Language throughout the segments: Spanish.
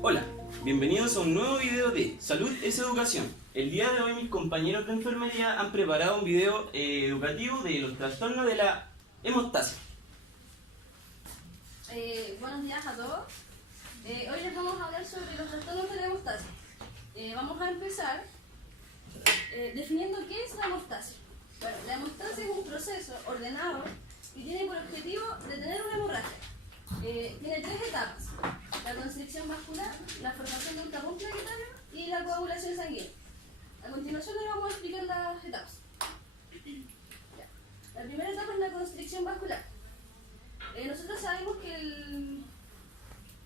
Hola, bienvenidos a un nuevo video de Salud es Educación. El día de hoy mis compañeros de enfermería han preparado un video educativo de los trastornos de la hemostasia. Buenos días a todos. Hoy les vamos a hablar sobre los trastornos de la hemostasia. Vamos a empezar definiendo qué es la hemostasia. Bueno, la hemostasia es un proceso ordenado y tiene por objetivo detener una hemorragia. Tiene tres etapas: la constricción vascular, la formación de un tapón plaquetario y la coagulación sanguínea. A continuación les vamos a explicar las etapas. La primera etapa es la constricción vascular. Nosotros sabemos que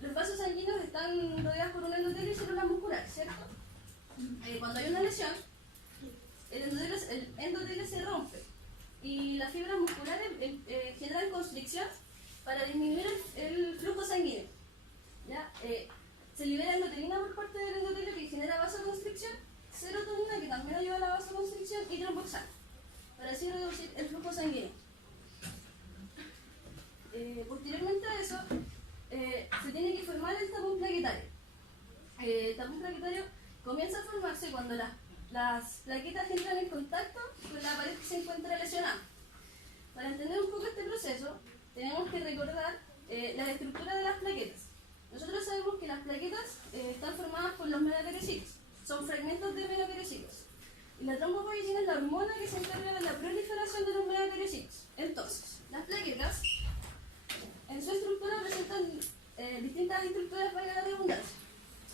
los vasos sanguíneos están rodeados por un endotelio y células musculares, ¿cierto? Cuando hay una lesión, el endotelio se rompe y las fibras musculares generan constricción para disminuir el flujo sanguíneo. ¿Ya? Se libera endotelina por parte del endotelio que genera vasoconstricción, serotonina que también ayuda a la vasoconstricción y tromboxano para así reducir el flujo sanguíneo. Posteriormente a eso, se tiene que formar el tapón plaquetario. El tapón plaquetario comienza a formarse cuando las plaquetas entran en contacto con la pared que se encuentra lesionada. Para entender un poco este proceso, tenemos que recordar la estructura de las plaquetas. Nosotros sabemos que las plaquetas están formadas por los megacariocitos, son fragmentos de megacariocitos. Y la trombopoietina es la hormona que se encarga de la proliferación de los megacariocitos. Entonces, las plaquetas en su estructura presentan distintas estructuras para la redundancia.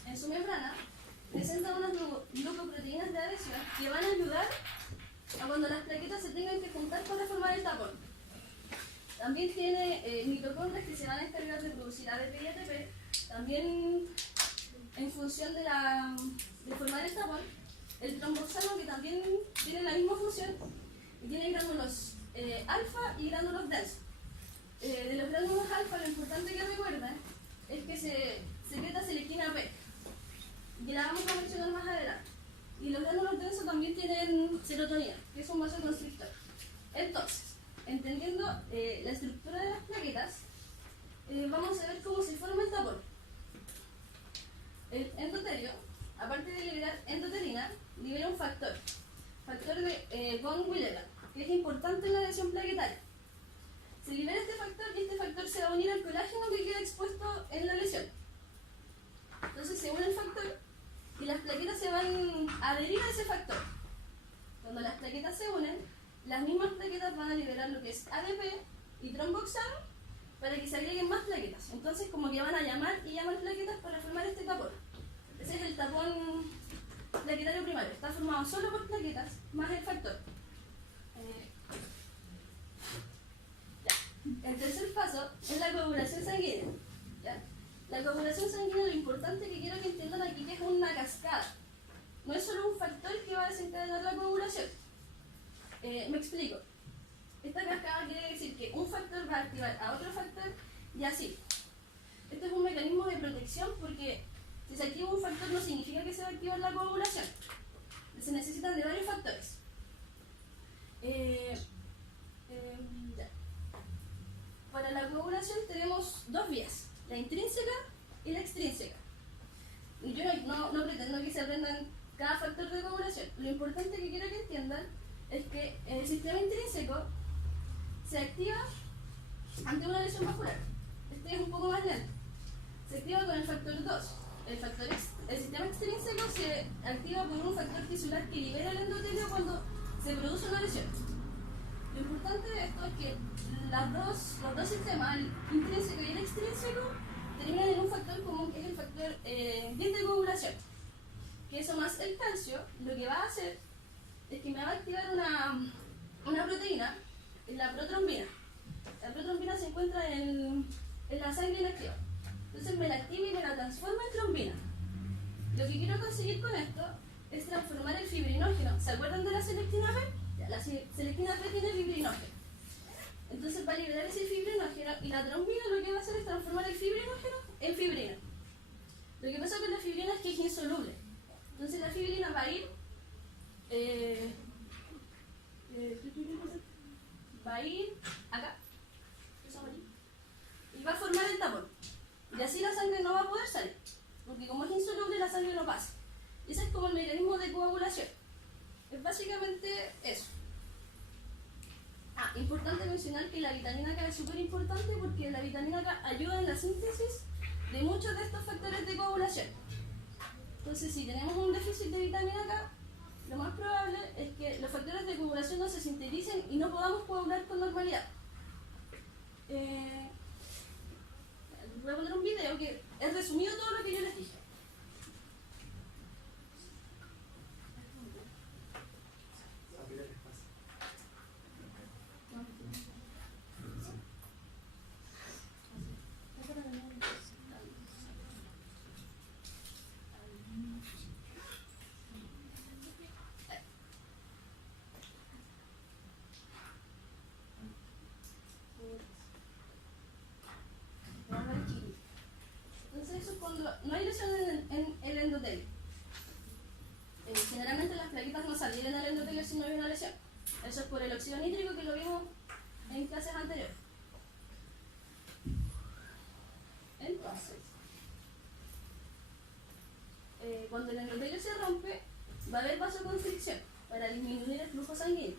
En su membrana presentan unas glucoproteínas de adhesión que van a ayudar a cuando las plaquetas se tengan que juntar para formar el tapón. También tiene mitocondrias que se van a encargar de producir ADP y ATP, también en función de formar el tapón. El tromboxano, que también tiene la misma función, y tiene gránulos alfa y gránulos densos. De los gránulos alfa, lo importante que recuerden es que se secreta selectina P, que la vamos a mencionar más adelante. Y los gránulos densos también tienen serotonina, que es un vasoconstrictor. Entonces, entendiendo la estructura de las plaquetas, vamos a ver cómo se forma el tapón. El endotelio, aparte de liberar endotelina, libera un factor de von Willebrand, que es importante en la lesión plaquetaria. Se libera este factor y este factor se va a unir al colágeno que queda expuesto en la lesión. Entonces se une el factor y las plaquetas se van a adherir a ese factor. Cuando las plaquetas se unen, las mismas plaquetas van a liberar lo que es ADP y tromboxano para que se agreguen más plaquetas. Entonces como que van a llamar y llamar plaquetas para formar este tapón. Ese es el tapón plaquetario primario. Está formado solo por plaquetas más el factor. El tercer paso es la coagulación sanguínea. ¿Ya? La coagulación sanguínea, lo importante que quiero que entiendan aquí que es una cascada. No es solo un factor que va a desencadenar la coagulación. Me explico. Esta cascada quiere decir que un factor va a activar a otro factor y así. Este es un mecanismo de protección porque si se activa un factor no significa que se va a activar la coagulación. Se necesitan de varios factores. Para la coagulación tenemos dos vías, la intrínseca y la extrínseca. Y yo no pretendo que se aprendan cada factor de coagulación. Lo importante que quiero que entiendan es que el sistema intrínseco se activa ante una lesión vascular. Este es un poco más lento. Se activa con el factor 2. El sistema extrínseco se activa por un factor tisular que libera el endotelio cuando se produce una lesión. Lo importante de esto es que los dos sistemas, el intrínseco y el extrínseco, terminan en un factor común que es el factor 10 de coagulación. Que eso más el calcio, lo que va a hacer es que me va a activar una proteína, la protrombina. La protrombina se encuentra en la sangre inactiva. Entonces me la activa y me la transforma en trombina. Lo que quiero conseguir con esto es transformar el fibrinógeno. ¿Se acuerdan de la selectina P? La selectina P tiene fibrinógeno. Entonces va a liberar ese fibrinógeno y la trombina lo que va a hacer es transformar el fibrinógeno en fibrina. Lo que pasa con la fibrina es que es insoluble. Entonces la fibrina va a ir acá y va a formar el tapón. Y así la sangre no va a poder salir. porque como es insoluble la sangre no pasa. Ese es como el mecanismo de coagulación. Es básicamente eso. Importante mencionar que la vitamina K es súper importante porque la vitamina K ayuda en la síntesis de muchos de estos factores de coagulación. Entonces, si tenemos un déficit de vitamina K, lo más probable es que los factores de coagulación no se sinteticen y no podamos coagular con normalidad. Voy a poner un video que es resumido todo lo que yo les dije. Entonces eso es cuando no hay lesión en el endotelio. Generalmente las plaquitas no salen en el endotelio si no hay una lesión. Eso es por el óxido nítrico que lo vimos en clases anteriores. Entonces, cuando el endotelio se rompe, va a haber vasoconstricción para disminuir el flujo sanguíneo.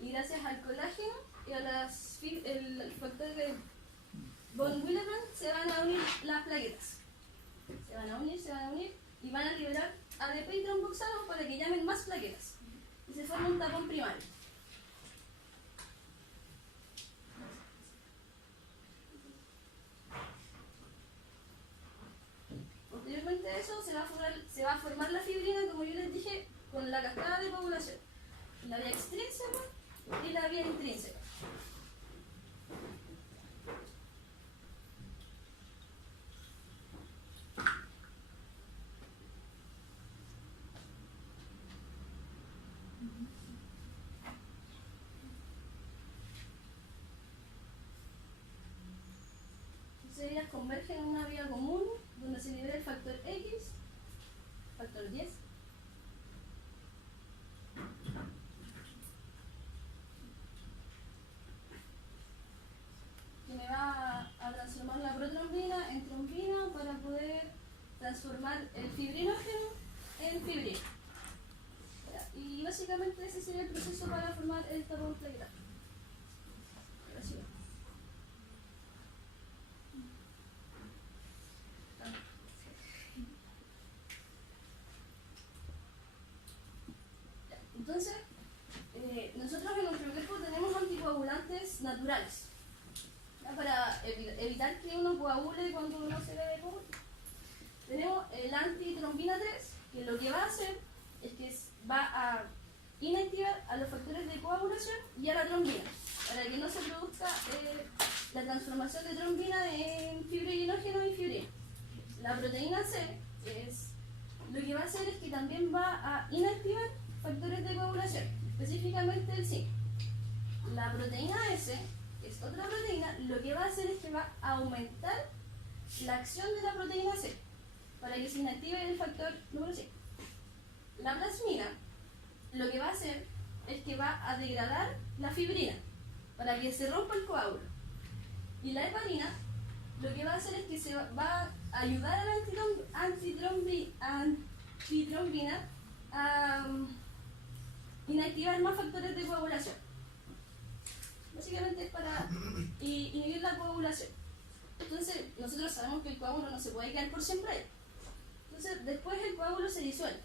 Y gracias al colágeno y a el factor de von Willebrand se van a unir las plaquetas. Se van a unir y van a liberar ADP y tromboxano para que llamen más plaquetas. Y se forma un tapón primario. Posteriormente a eso se va a formar la fibrina, como yo les dije, con la cascada de coagulación. La vía extrínseca y la vía intrínseca. Entonces ellas convergen en una vía común donde se libera el factor X, factor 10, que me va a transformar la protrombina en trombina para poder transformar el fibrinógeno en fibrina. Y básicamente ese sería el proceso para formar el tapón plaquetario. Gracias. Entonces, nosotros en nuestro cuerpo tenemos anticoagulantes naturales, ¿ya? Para evitar que uno coagule cuando uno se debe coagular. Tenemos el antitrombina 3, que lo que va a hacer es que va a inactivar a los factores de coagulación y a la trombina, para que no se produzca la transformación de trombina en fibrinógeno y fibrina. La proteína C lo que va a hacer es que también va a inactivar factores de coagulación, específicamente el zinc. La proteína S, que es otra proteína, lo que va a hacer es que va a aumentar la acción de la proteína C para que se inactive el factor número 5. La plasmina lo que va a hacer es que va a degradar la fibrina para que se rompa el coágulo. Y la heparina lo que va a hacer es que se va a ayudar a la antitrombina a inactivar más factores de coagulación. Básicamente es para inhibir la coagulación. Entonces, nosotros sabemos que el coágulo no se puede quedar por siempre ahí. Entonces, después el coágulo se disuelve.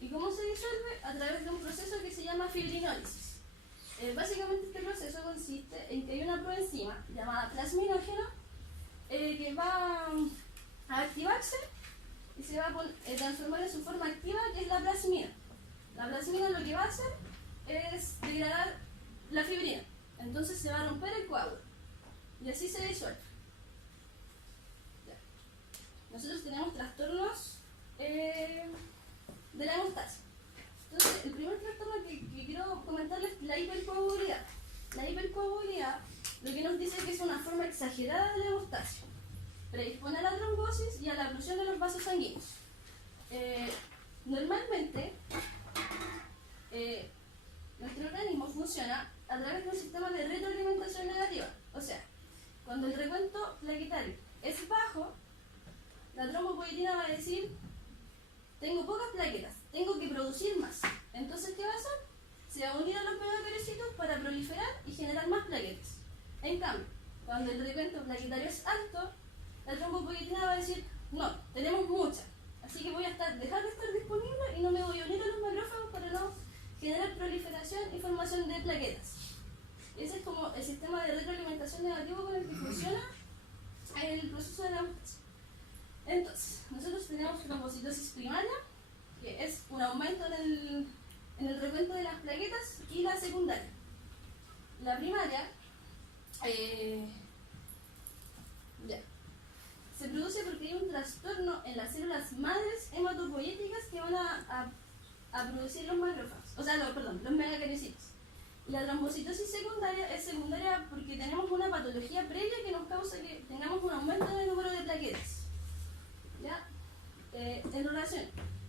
¿Y cómo se disuelve? A través de un proceso que se llama fibrinólisis. Básicamente este proceso consiste en que hay una proenzima llamada plasminógeno que va a activarse y se va a transformar en su forma activa, que es la plasmina. La plasmina lo que va a hacer es degradar la fibrina. Entonces se va a romper el coágulo y así se disuelve. Ya. Nosotros tenemos trastornos de la hemostasia. Entonces, el primer trastorno que quiero comentarles es la hipercoagulabilidad. La hipercoagulabilidad lo que nos dice que es una forma exagerada de la hemostasia. Predispone a la trombosis y a la oclusión de los vasos sanguíneos. Normalmente, nuestro organismo funciona a través de un sistema de retroalimentación negativa. O sea, cuando el recuento plaquetario es bajo, la trombopoyetina va a decir, tengo pocas plaquetas, tengo que producir más. Entonces, ¿qué va a hacer? Se va a unir a los megacariocitos para proliferar y generar más plaquetas. En cambio, cuando el recuento plaquetario es alto, la trombopoyetina va a decir, no, tenemos muchas, así que voy a dejar de estar disponible y no me voy a unir a los macrófagos para no generar proliferación y formación de plaquetas. Ese es como el sistema de retroalimentación negativo con el que funciona el proceso de la mutación. Entonces, nosotros tenemos trombocitosis primaria, que es un aumento en el recuento de las plaquetas, y la secundaria. La primaria se produce porque hay un trastorno en las células madres hematopoyéticas que van a producir los macrófagos, o sea, los megacariocitos. La trombocitosis secundaria es secundaria porque tenemos una patología previa que nos causa que tengamos un aumento en el número de plaquetas. ¿Ya? En relación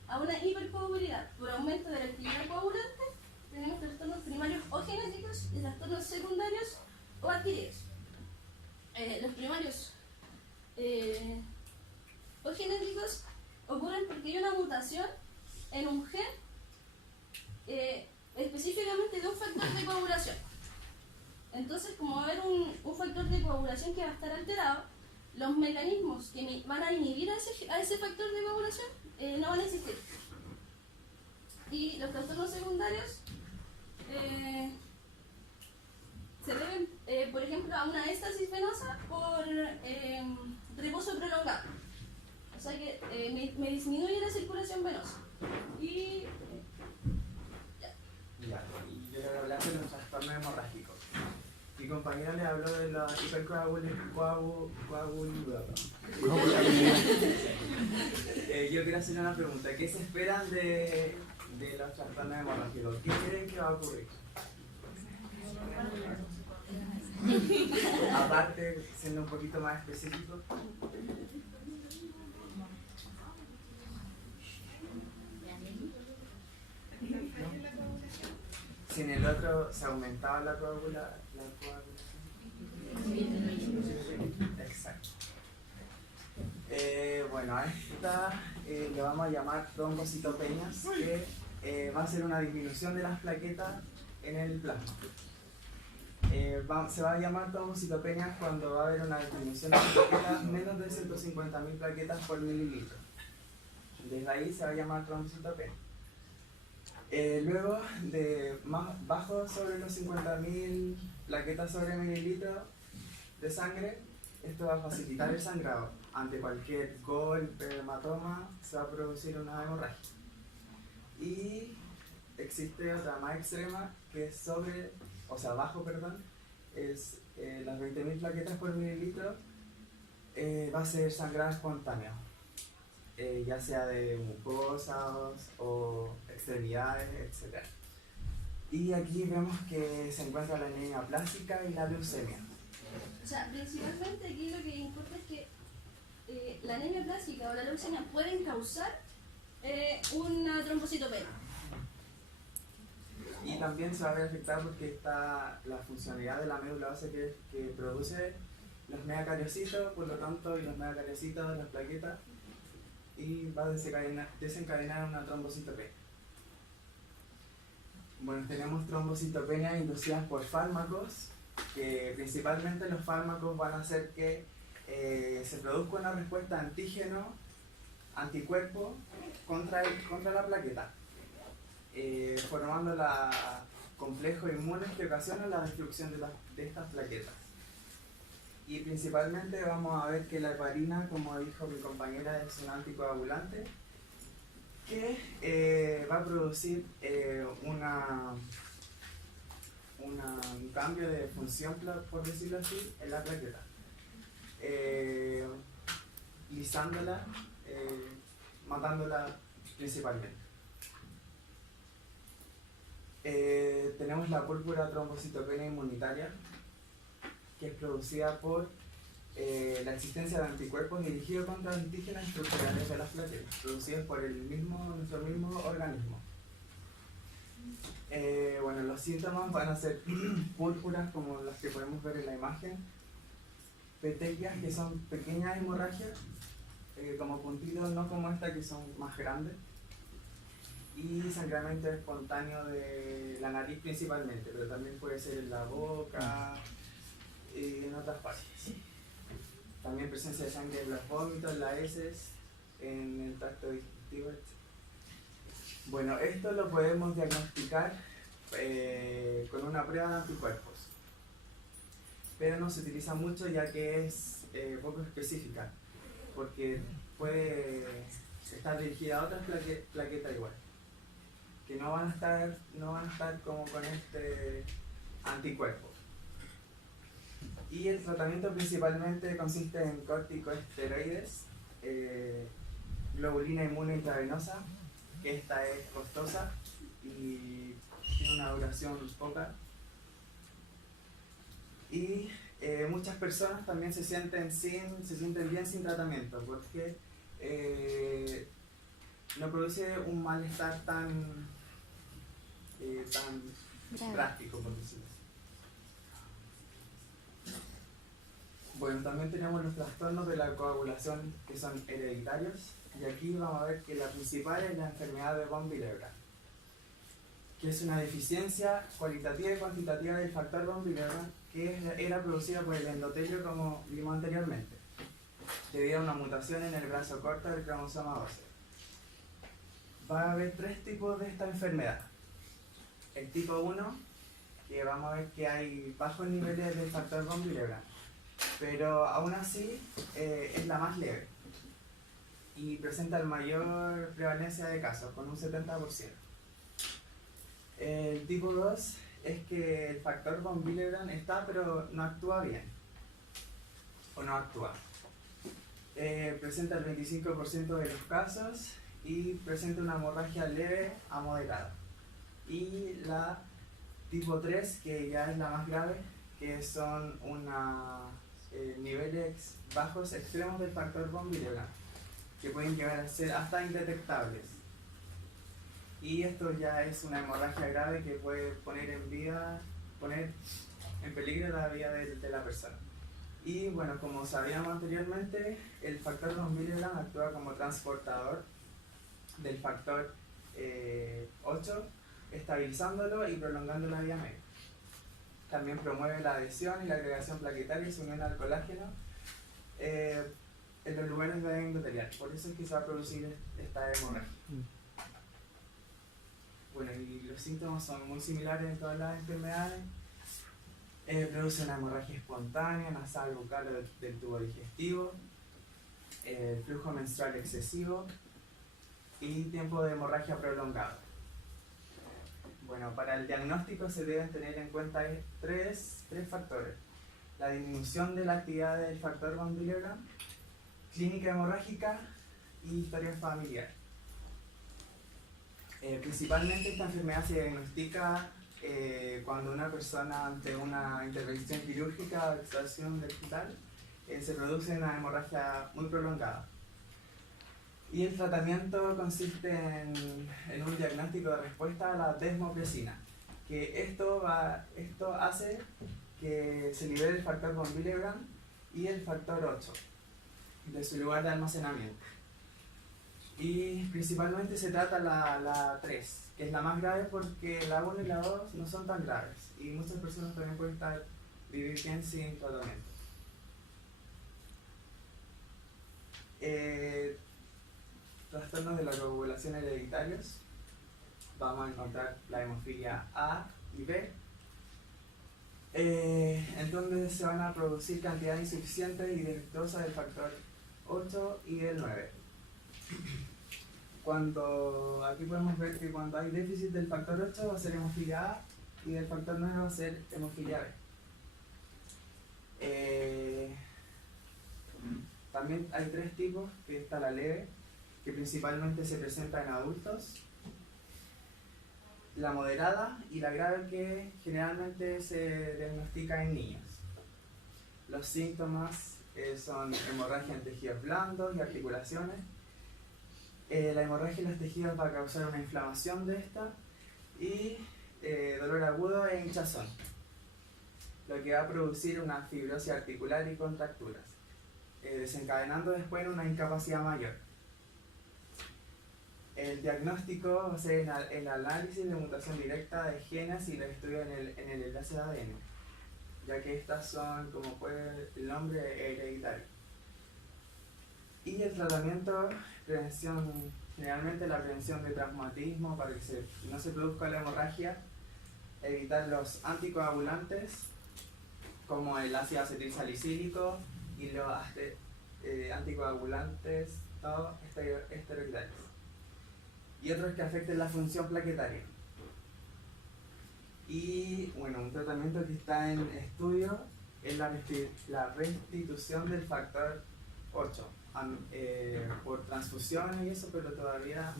a una hipercoagulidad por aumento de la actividad coagulante, tenemos trastornos primarios o genéticos y trastornos secundarios o adquiridos. Los primarios o genéticos ocurren porque hay una mutación en un gen específicamente de un factor de coagulación. Entonces, como va a haber un factor de coagulación que va a estar alterado, los mecanismos que van a inhibir a ese factor de coagulación no van a existir. Y los trastornos secundarios se deben, por ejemplo, a una éstasis venosa por reposo prolongado. O sea que me disminuye la circulación venosa. Y ya, y yo le voy a hablar de los trastornos hemorrágicos. Mi compañera le habló de la yo quiero hacer una pregunta. ¿Qué se esperan de los trastornos hemorrágicos? ¿Qué creen que va a ocurrir? Aparte, siendo un poquito más específico. Si en el otro se aumentaba la coagulación. Exacto. Bueno, a esta le vamos a llamar trombocitopenias, que va a ser una disminución de las plaquetas en el plasma. Se va a llamar trombocitopenias cuando va a haber una disminución de las plaquetas menos de 150.000 plaquetas por mililitro. Desde ahí se va a llamar trombocitopenia. Luego de más bajo sobre los 50.000 plaquetas sobre mililitro de sangre, esto va a facilitar el sangrado. Ante cualquier golpe, hematoma, se va a producir una hemorragia. Y existe otra más extrema que es bajo, es las 20.000 plaquetas por mililitro, va a ser sangrado espontáneo. Ya sea de mucosas o extremidades, etc. Y aquí vemos que se encuentra la anemia plástica y la leucemia. O sea, principalmente aquí lo que importa es que la anemia plástica o la leucemia pueden causar una trombocitopenia. Y también se va a ver afectada porque está la funcionalidad de la médula ósea que produce los megacariocitos, por lo tanto, y los megacariocitos, las plaquetas, y va a desencadenar una trombocitopenia. Bueno, tenemos trombocitopenias inducidas por fármacos, que principalmente los fármacos van a hacer que se produzca una respuesta antígeno-anticuerpo contra la plaqueta, formando complejos inmunes que ocasionan la destrucción de estas plaquetas. Y principalmente vamos a ver que la heparina, como dijo mi compañera, es un anticoagulante que va a producir un cambio de función, por decirlo así, en la plaqueta, lisándola, matándola principalmente. Tenemos la púrpura trombocitopenia inmunitaria, que es producida por la existencia de anticuerpos dirigidos contra antígenos estructurales de las plaquetas, producidos por nuestro mismo organismo. Bueno, los síntomas van a ser púrpuras como las que podemos ver en la imagen, petequias, que son pequeñas hemorragias, como puntitos, no como esta, que son más grandes. Y sangramiento espontáneo de la nariz principalmente, pero también puede ser en la boca y en otras partes. También presencia de sangre en los vómitos, en las heces, en el tracto digestivo, etc. Bueno, esto lo podemos diagnosticar con una prueba de anticuerpos, pero no se utiliza mucho ya que es poco específica, porque puede estar dirigida a otras plaquetas igual, que no van a estar como con este anticuerpo. Y el tratamiento principalmente consiste en corticosteroides, globulina inmune intravenosa, que esta es costosa y tiene una duración poca. Y muchas personas también se sienten bien sin tratamiento, porque no produce un malestar tan drástico, por decirlo así. Bueno, también tenemos los trastornos de la coagulación que son hereditarios, y aquí vamos a ver que la principal es la enfermedad de von Willebrand, que es una deficiencia cualitativa y cuantitativa del factor von Willebrand, que era producida por el endotelio, como vimos anteriormente, debido a una mutación en el brazo corto del cromosoma 12. Va a haber tres tipos de esta enfermedad. El tipo 1, que vamos a ver que hay bajos niveles del factor von Willebrand, pero aún así es la más leve y presenta la mayor prevalencia de casos, con un 70%. El tipo 2 es que el factor von Willebrand está, pero no actúa bien, o no actúa. Presenta el 25% de los casos y presenta una hemorragia leve a moderada. Y la tipo 3, que ya es la más grave, que son niveles bajos extremos del factor von Willebrand, que pueden llegar a ser hasta indetectables. Y esto ya es una hemorragia grave que puede poner en peligro la vida de la persona. Y bueno, como sabíamos anteriormente, el factor von Willebrand actúa como transportador del factor 8, estabilizándolo y prolongando la vida media. También promueve la adhesión y la agregación plaquetaria y su unión al colágeno en los lugares de endotelial. Por eso es que se va a producir esta hemorragia. Bueno, y los síntomas son muy similares en todas las enfermedades. Produce una hemorragia espontánea, nasal, bucal o del tubo digestivo, flujo menstrual excesivo y tiempo de hemorragia prolongado. Bueno, para el diagnóstico se deben tener en cuenta tres factores: la disminución de la actividad del factor von Willebrand, clínica hemorrágica y historia familiar. Principalmente esta enfermedad se diagnostica cuando una persona, ante una intervención quirúrgica o extracción del hospital, se produce una hemorragia muy prolongada. Y el tratamiento consiste en un diagnóstico de respuesta a la desmopresina, que esto hace que se libere el factor von Willebrand y el factor 8 de su lugar de almacenamiento. Y principalmente se trata la 3, que es la más grave, porque la 1 y la 2 no son tan graves y muchas personas también pueden vivir bien sin tratamiento. Trastornos de la coagulación hereditarios. Vamos a encontrar la hemofilia A y B, en donde se van a producir cantidades insuficientes y defectuosas del factor 8 y del 9. Aquí podemos ver que cuando hay déficit del factor 8 va a ser hemofilia A y del factor 9 va a ser hemofilia B. También hay tres tipos, que está la leve, que principalmente se presenta en adultos, la moderada y la grave, que generalmente se diagnostica en niños. Los síntomas son hemorragia en tejidos blandos y articulaciones. La hemorragia en los tejidos va a causar una inflamación de esta y dolor agudo e hinchazón. lo que va a producir una fibrosis articular y contracturas, desencadenando después una incapacidad mayor. El diagnóstico va a ser el análisis de mutación directa de genes y los estudios en el enlace de ADN, ya que estas son, como puede el nombre, hereditarios. Y el tratamiento, prevención, generalmente la prevención de traumatismo para que no se produzca la hemorragia, evitar los anticoagulantes como el ácido acetilsalicílico y los anticoagulantes no esteroidales, y otros que afecten la función plaquetaria. Y bueno, un tratamiento que está en estudio es la restitución del factor 8 por transfusiones y eso, pero todavía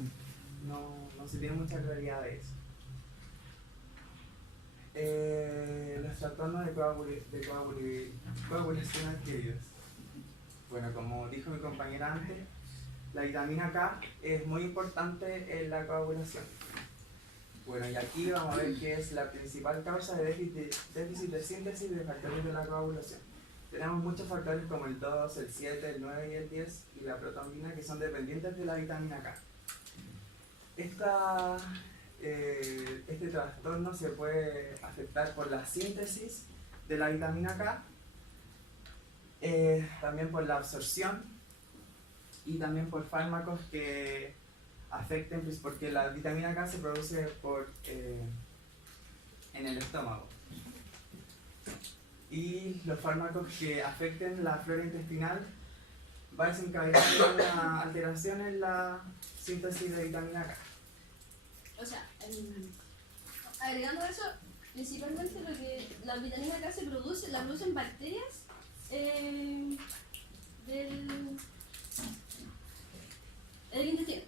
no se tiene mucha claridad de eso. Los trastornos de coagulación adquiridos. Bueno, como dijo mi compañera antes, la vitamina K es muy importante en la coagulación. Bueno, y aquí vamos a ver que es la principal causa de déficit de síntesis de factores de la coagulación. Tenemos muchos factores como el 2, el 7, el 9 y el 10 y la protombina que son dependientes de la vitamina K. Este trastorno se puede afectar por la síntesis de la vitamina K, también por la absorción y también por fármacos que afecten, pues, porque la vitamina K se produce en el estómago. Y los fármacos que afecten la flora intestinal va a desencadenar una alteración en la síntesis de vitamina K. O sea, agregando eso, principalmente la vitamina K la producen bacterias del intestino.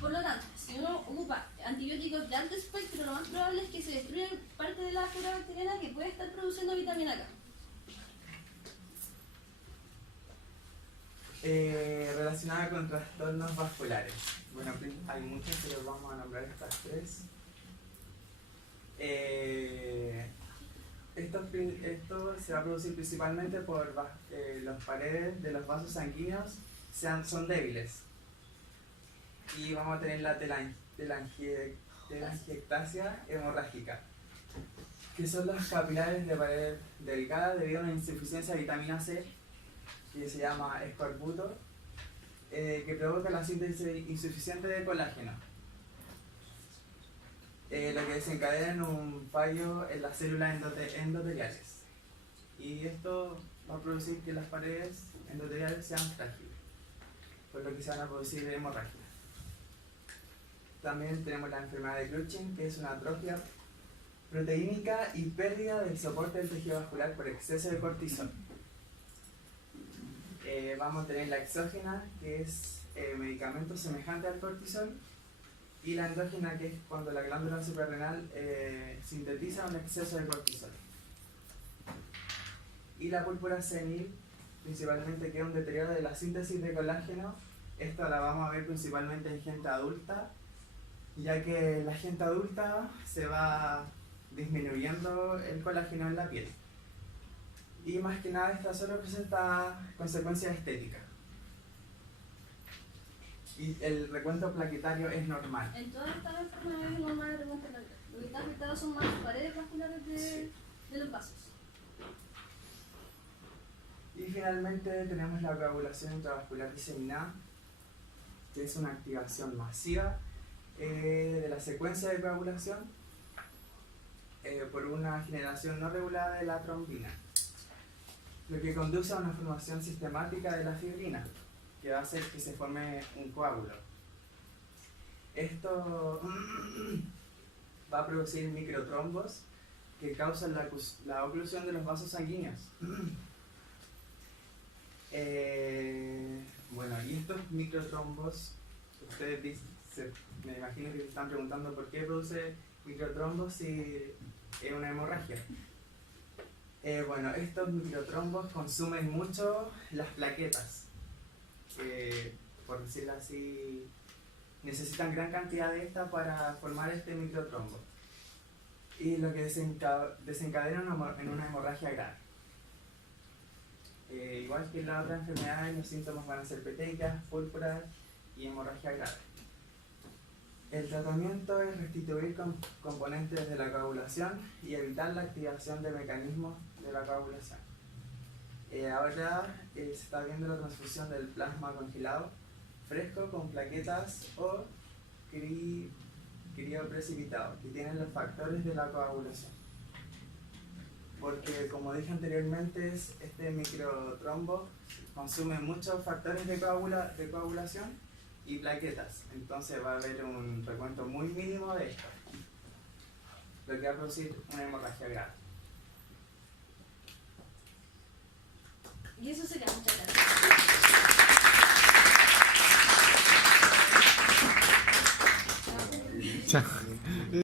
Por lo tanto, si uno ocupa antibióticos de alto espectro, lo más probable es que se destruya parte de la flora bacteriana que puede estar produciendo vitamina K. Relacionada con trastornos vasculares. Bueno, hay muchos, pero vamos a nombrar estas tres. Esto se va a producir principalmente por las paredes de los vasos sanguíneos son débiles. Y vamos a tener la telangiectasia hemorrágica, que son los capilares de pared delgada debido a una insuficiencia de vitamina C, que se llama escorbuto, que provoca la síntesis insuficiente de colágeno, lo que desencadena en un fallo en las células endoteliales. Y esto va a producir que las paredes endoteliales sean frágiles, por lo que se van a producir hemorragias. También tenemos la enfermedad de Cushing, que es una atrofia proteínica y pérdida del soporte del tejido vascular por exceso de cortisol. Vamos a tener la exógena, que es medicamento semejante al cortisol, y la endógena, que es cuando la glándula suprarrenal sintetiza un exceso de cortisol. Y la púrpura senil, principalmente, que es un deterioro de la síntesis de colágeno. Esto la vamos a ver principalmente en gente adulta, ya que en la gente adulta se va disminuyendo el colágeno en la piel. Y más que nada esta solo presenta consecuencias estéticas. Y el recuento plaquetario es normal. En todas estas enfermedades es normal el recuento plaquetario. Lo que está afectado son más las paredes vasculares de los vasos. Y finalmente tenemos la coagulación intravascular diseminada, que es una activación masiva de la secuencia de coagulación por una generación no regulada de la trombina, lo que conduce a una formación sistemática de la fibrina, que va a hacer que se forme un coágulo. Esto va a producir microtrombos que causan la oclusión de los vasos sanguíneos. Bueno, y estos microtrombos, ustedes me imagino que se están preguntando por qué produce microtrombos si es una hemorragia. Bueno, estos microtrombos consumen mucho las plaquetas, por decirlo así, necesitan gran cantidad de estas para formar este microtrombo. y lo que desencadena en una hemorragia grave. Igual que en las otras enfermedades, los síntomas van a ser petequias, púrpuras y hemorragia grave. El tratamiento es restituir componentes de la coagulación y evitar la activación de mecanismos de la coagulación. Ahora se está viendo la transfusión del plasma congelado fresco con plaquetas o crioprecipitado, que tienen los factores de la coagulación. Porque, como dije anteriormente, este microtrombo consume muchos factores de coagulación y plaquetas. Entonces va a haber un recuento muy mínimo de esto, lo que va a producir una hemorragia grave. Y eso sería, muchas gracias. Chao.